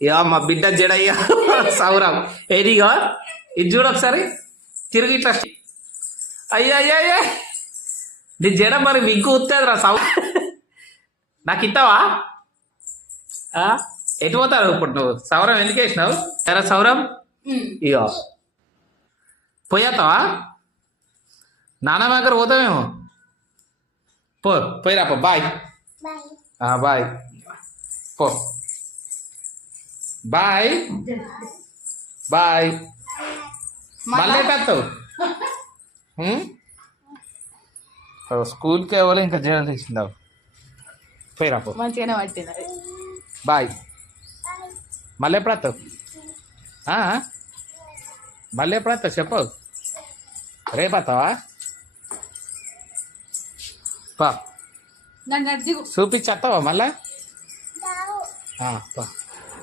ఇక మా బిడ్డ జడయ్యా సౌరం ఏదిగో ఇది చూడు ఒకసారి తిరిగి ఇట్లా అయ్యా అయ్యా అయ్యా నీ జడ మరి విగ్గు వస్తుంది రా సౌ నాకు ఇస్తావా ఎటు పోతావు ఇప్పుడు నువ్వు సౌరం ఎందుకు వేసినావు సరే సౌరం ఇగో పోయేస్తావా నాన్న దగ్గర పోతామేమో పోయిరా పో బాయ్ బాయ్ పో బాయ్ బాయ్ మళ్ళీ వస్తావు స్కూల్కి ఎవరు ఇంకా జడ తీసిందావు పోయిరా పో మంచిగానే పట్టినది బాయ్ మళ్ళీ ఎప్పుడు వస్తావు మళ్ళీ ఎప్పుడు వస్తావు చెప్పు రేపు వస్తావా పా చూపించేస్తావా మళ్ళా పా